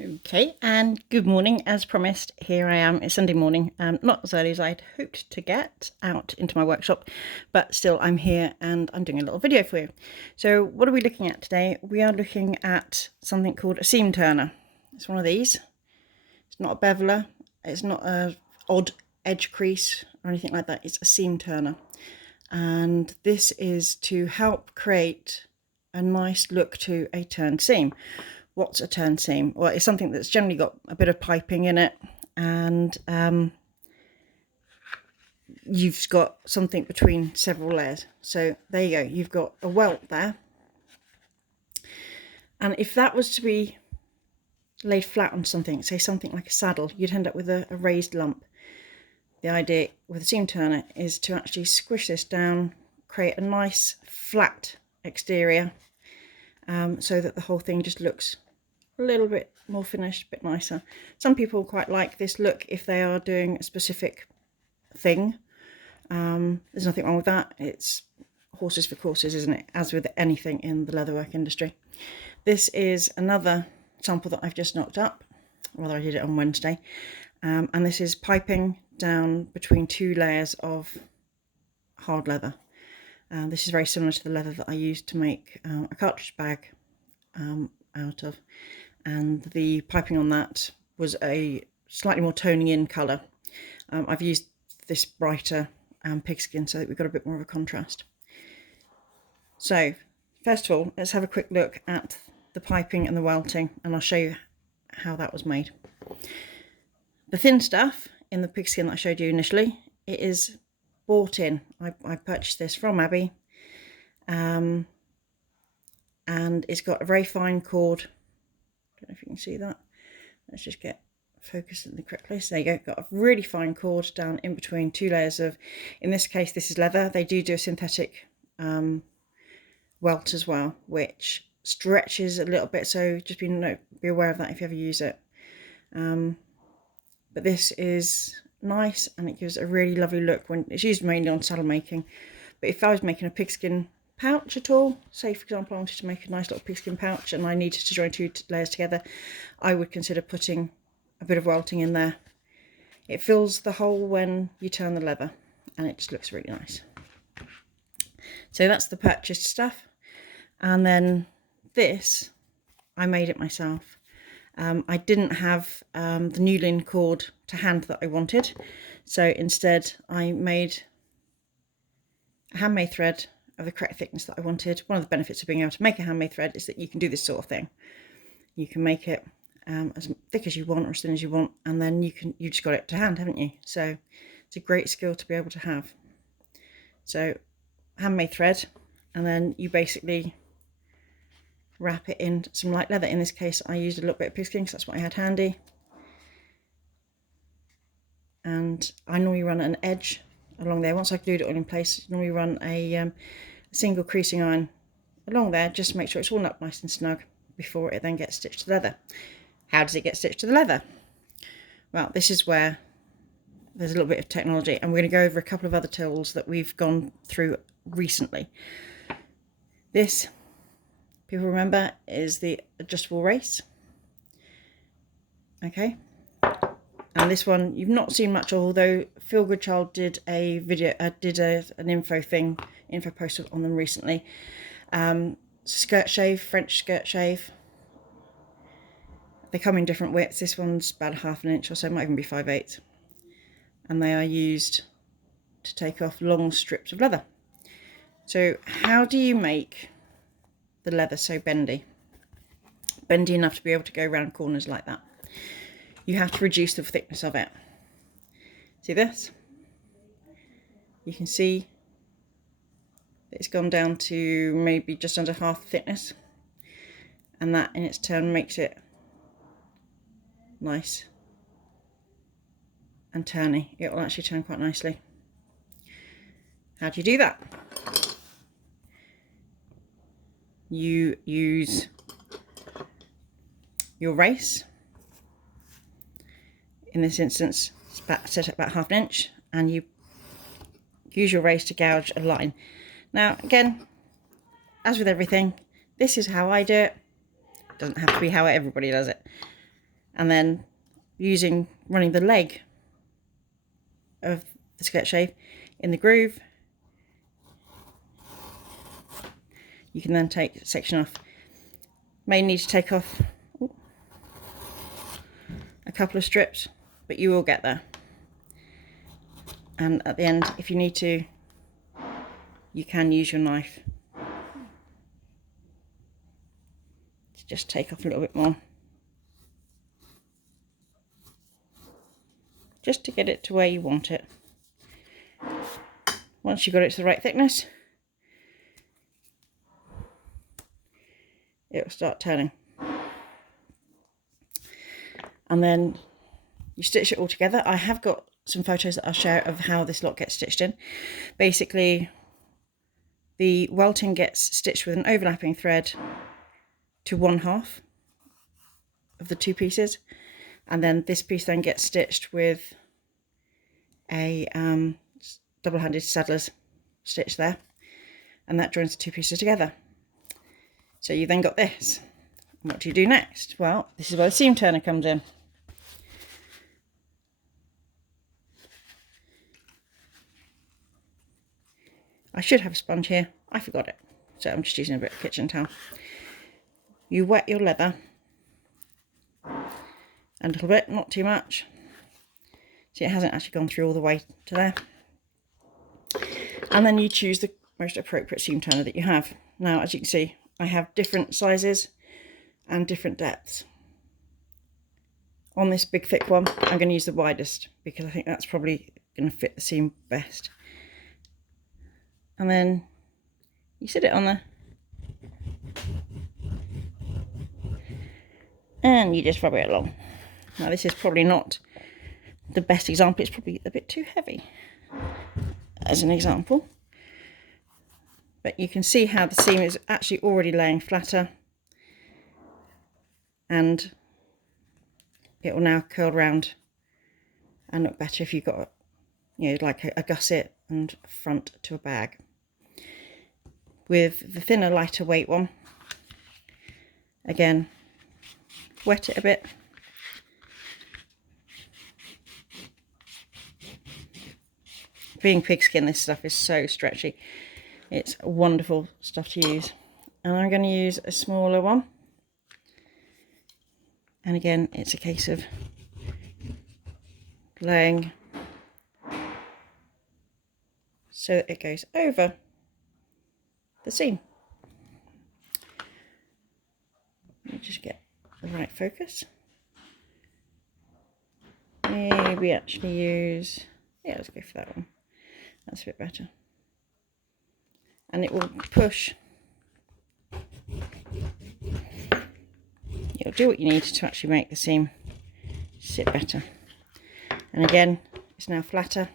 Okay, and good morning. As promised, here I am. It's Sunday morning, not as early as I'd hoped to get out into my workshop, but still I'm here and I'm doing a little video for you. So what are we looking at today? We are looking at something called a seam turner. It's one of these. It's not a beveler, it's not a odd edge crease or anything like that. It's a seam turner, and this is to help create a nice look to a turned seam. What's a turn seam? Well, it's something that's generally got a bit of piping in it, and you've got something between several layers. So there you go, you've got a welt there, and if that was to be laid flat on something, say something like a saddle, you'd end up with a raised lump. The idea with a seam turner is to actually squish this down, create a nice flat exterior, so that the whole thing just looks a little bit more finished, a bit nicer. Some people quite like this look if they are doing a specific thing. There's nothing wrong with that. It's horses for courses, isn't it? As with anything in the leatherwork industry. This is another sample that I've just knocked up. Rather, I did it on Wednesday. And this is piping down between two layers of hard leather. This is very similar to the leather that I used to make a cartridge bag out of. And the piping on that was a slightly more toning in colour. I've used this brighter pigskin so that we've got a bit more of a contrast. So first of all, let's have a quick look at the piping and the welting, and I'll show you how that was made. The thin stuff in the pigskin that I showed you initially, it is bought in. I purchased this from Abby, and it's got a very fine cord. I don't know if you can see that. Let's just get focused in the correct place. There you go. Got a really fine cord down in between two layers of, in this case, this is leather. They do a synthetic welt as well, which stretches a little bit. So just be aware of that if you ever use it. But this is nice, and it gives a really lovely look when it's used mainly on saddle making. But if I was making a pigskin pouch at all, say for example I wanted to make a nice little pigskin pouch and I needed to join two layers together, I would consider putting a bit of welting in there. It fills the hole when you turn the leather, and it just looks really nice. So that's the purchased stuff, and then this, I made it myself. I didn't have the Newlin cord to hand that I wanted, so instead I made a handmade thread of the correct thickness that I wanted. One of the benefits of being able to make a handmade thread is that you can do this sort of thing. You can make it as thick as you want or as thin as you want, and then you just got it to hand, haven't you? So it's a great skill to be able to have. So handmade thread, and then you basically wrap it in some light leather. In this case I used a little bit of pigskin because that's what I had handy, and I normally run an edge along there. Once I've glued it all in place, I normally run a single creasing iron along there just to make sure it's all up nice and snug before it then gets stitched to the leather. How does it get stitched to the leather? Well, this is where there's a little bit of technology, and we're going to go over a couple of other tools that we've gone through recently. This, people remember, is the adjustable race. Okay, and this one you've not seen much, although Feel Good Child did a video, an info post on them recently. Skirt shave, French skirt shave. They come in different widths. This one's about 1/2 inch or so, might even be 5/8, and they are used to take off long strips of leather. So how do you make the leather so bendy enough to be able to go around corners like that? You have to reduce the thickness of it. See this? You can see it's gone down to maybe just under half the thickness, and that in its turn makes it nice and turny. It will actually turn quite nicely. How do you do that? You use your race. In this instance, it's set at about 1/2 inch, and you use your race to gouge a line. Now again, as with everything, this is how I do it. It doesn't have to be how everybody does it. and then running the leg of the skirt shave in the groove, you can then take a section off. May need to take off a couple of strips, but you will get there. And at the end, if you need to, you can use your knife to just take off a little bit more, just to get it to where you want it. Once you've got it to the right thickness, it will start turning. And then you stitch it all together. I have got some photos that I'll share of how this lot gets stitched in. Basically, the welting gets stitched with an overlapping thread to 1/2 of the two pieces, and then this piece then gets stitched with a double-handed saddler's stitch there, and that joins the two pieces together. So you then got this. What do you do next? Well, this is where the seam turner comes in. I should have a sponge here. I forgot it. So I'm just using a bit of kitchen towel. You wet your leather a little bit, not too much. See, it hasn't actually gone through all the way to there. And then you choose the most appropriate seam turner that you have. Now, as you can see, I have different sizes and different depths. On this big thick one, I'm going to use the widest because I think that's probably going to fit the seam best. And then you sit it on there and you just rub it along. Now, this is probably not the best example. It's probably a bit too heavy as an example, but you can see how the seam is actually already laying flatter, and it will now curl round and look better if you've got, you know, like a gusset and front to a bag. With the thinner, lighter weight one, again, wet it a bit. Being pigskin, this stuff is so stretchy. It's wonderful stuff to use. And I'm going to use a smaller one. And again, it's a case of laying so that it goes over the seam. Let me just get the right focus. Maybe actually use, yeah, let's go for that one. That's a bit better. And it will push. It'll do what you need to actually make the seam sit better. And again, it's now flatter.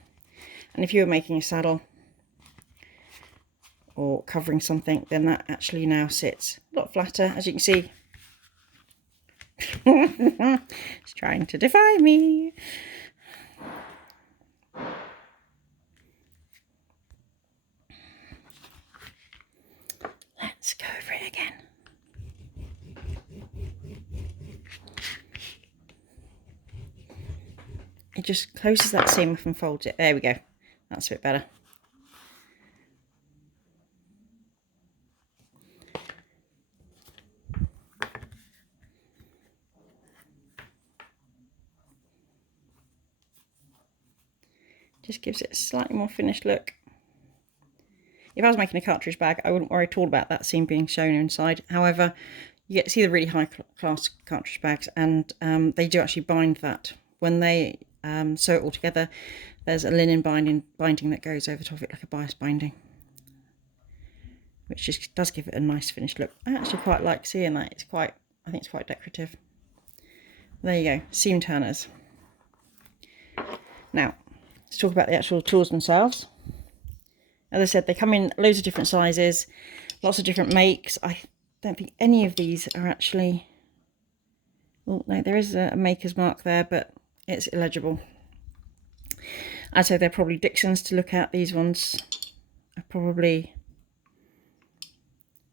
And if you were making a saddle or covering something, then that actually now sits a lot flatter. As you can see, it's trying to defy me. Let's go over it again. It just closes that seam off and folds it. There we go. That's a bit better. Just gives it a slightly more finished look. If I was making a cartridge bag, I wouldn't worry at all about that seam being shown inside. However, you get to see the really high class cartridge bags, and they do actually bind that. When they sew it all together, there's a linen binding that goes over top of it, like a bias binding, which just does give it a nice finished look. I actually quite like seeing that. It's quite, I think it's quite decorative. There you go, seam turners. Now, let's talk about the actual tools themselves. As I said, they come in loads of different sizes, lots of different makes. I don't think any of these are actually... Oh, no, there is a maker's mark there, but it's illegible. I'd say they're probably Dixon's to look at. These ones are probably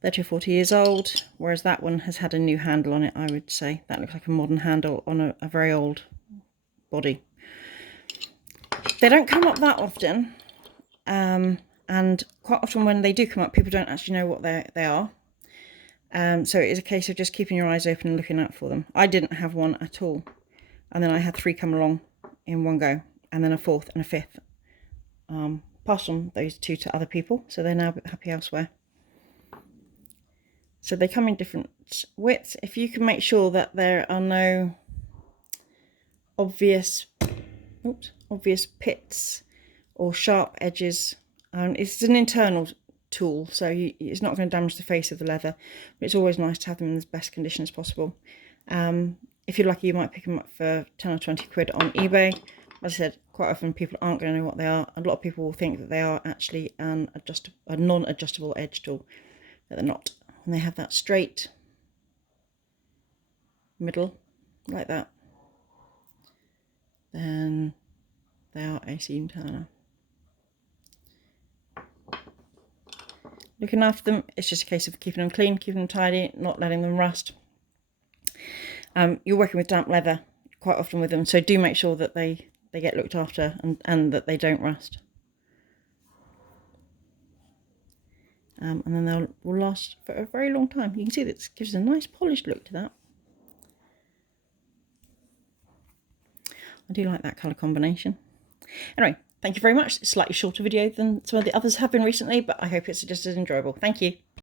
30 or 40 years old, whereas that one has had a new handle on it, I would say. That looks like a modern handle on a very old body. They don't come up that often, and quite often when they do come up, people don't actually know what they are. So it is a case of just keeping your eyes open and looking out for them. I didn't have one at all, and then I had 3 come along in one go, and then a 4th and a 5th. Passed on those 2 to other people, so they're now happy elsewhere. So they come in different widths. If you can make sure that there are no obvious pits or sharp edges. It's an internal tool, so it's not going to damage the face of the leather, but it's always nice to have them in the best condition as possible. If you're lucky, you might pick them up for 10 or 20 quid on eBay. As I said, quite often people aren't going to know what they are. A lot of people will think that they are actually a non-adjustable edge tool, but they're not. And they have that straight middle like that, then they are a seam turner. Looking after them, it's just a case of keeping them clean, keeping them tidy, not letting them rust. You're working with damp leather quite often with them, so do make sure that they get looked after and that they don't rust. And then they will last for a very long time. You can see that this gives a nice polished look to that. I do like that colour combination. Anyway, thank you very much. It's a slightly shorter video than some of the others have been recently, but I hope it's just as enjoyable. Thank you.